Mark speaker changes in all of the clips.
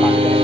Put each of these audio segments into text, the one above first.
Speaker 1: Pada?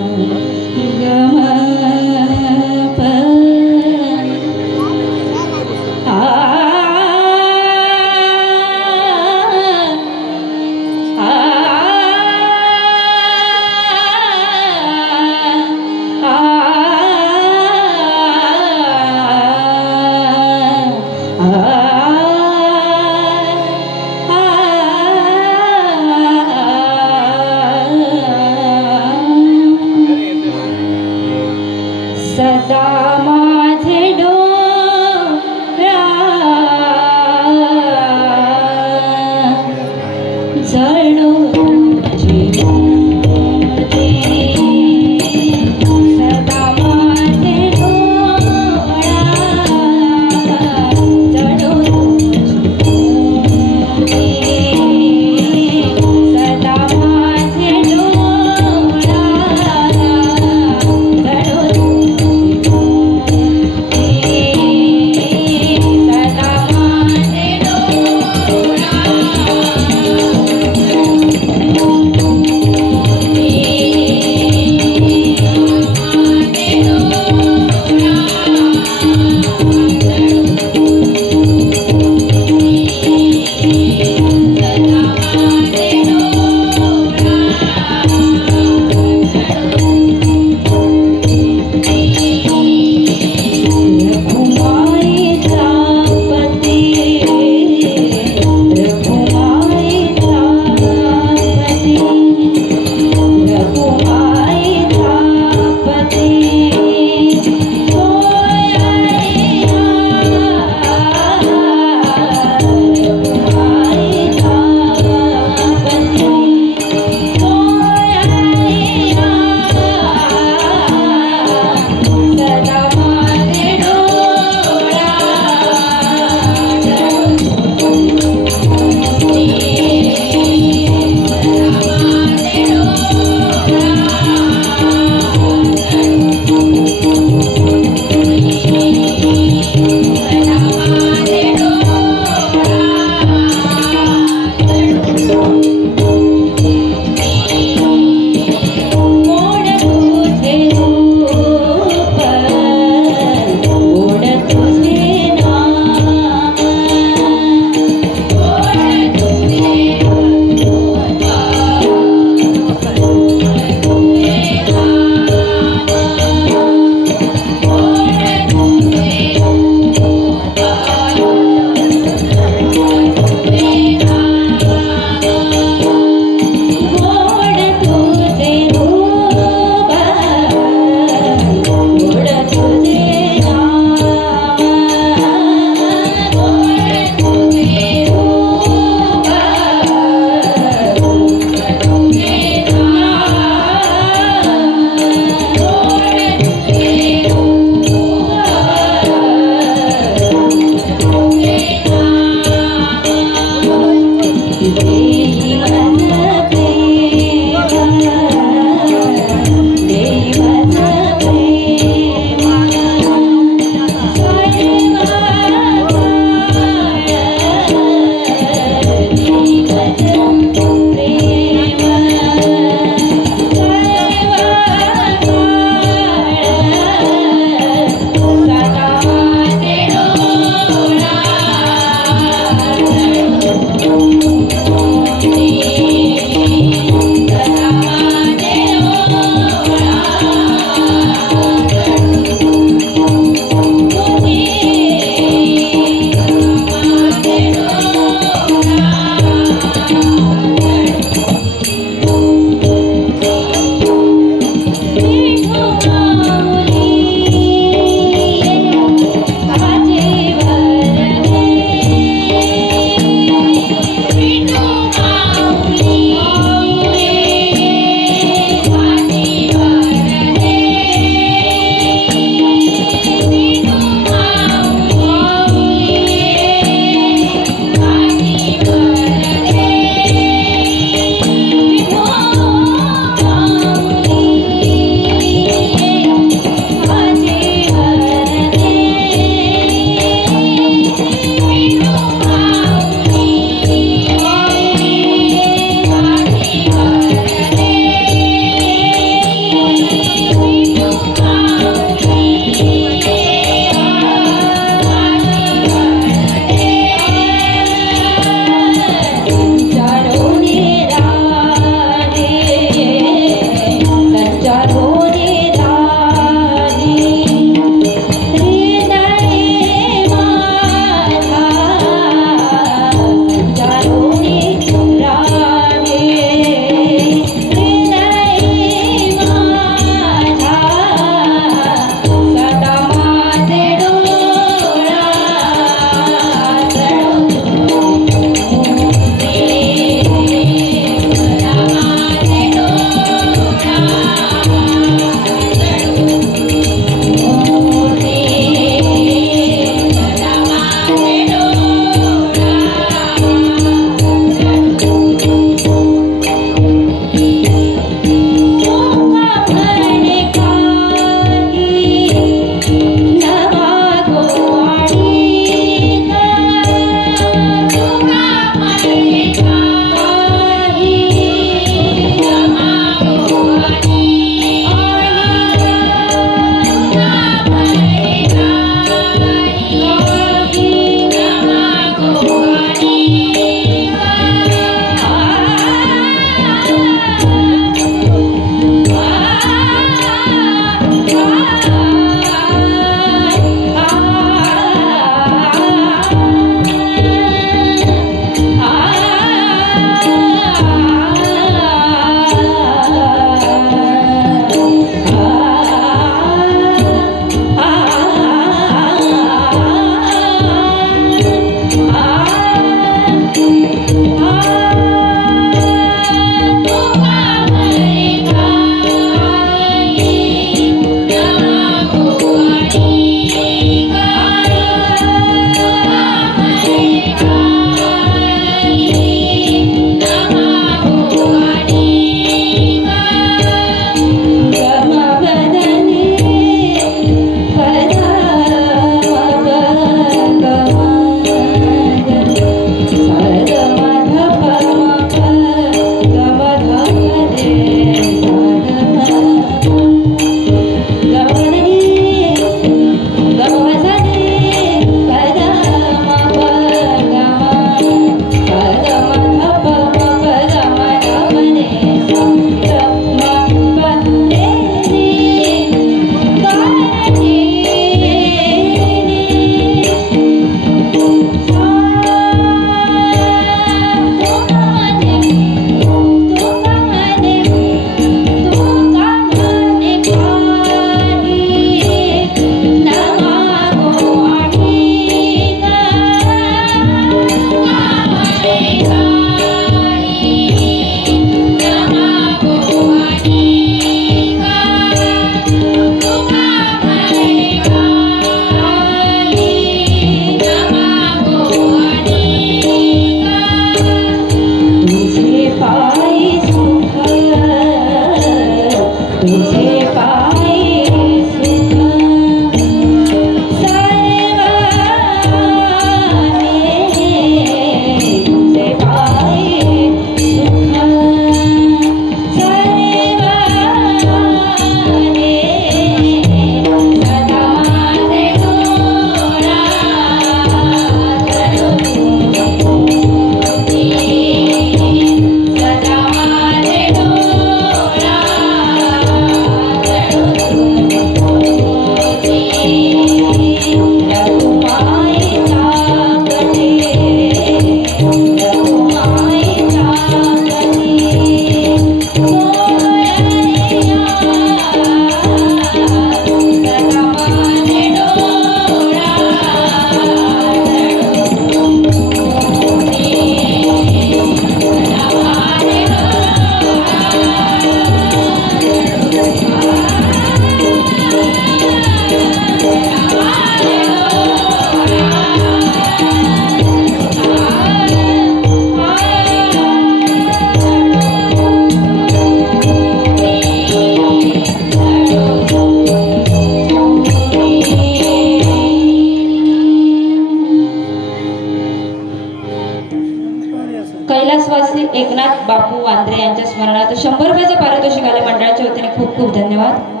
Speaker 2: स्मरणार्थ शंभर रुपयाचं पारितोषिक आलं मंडळाच्या वतीने खूप खूप धन्यवाद.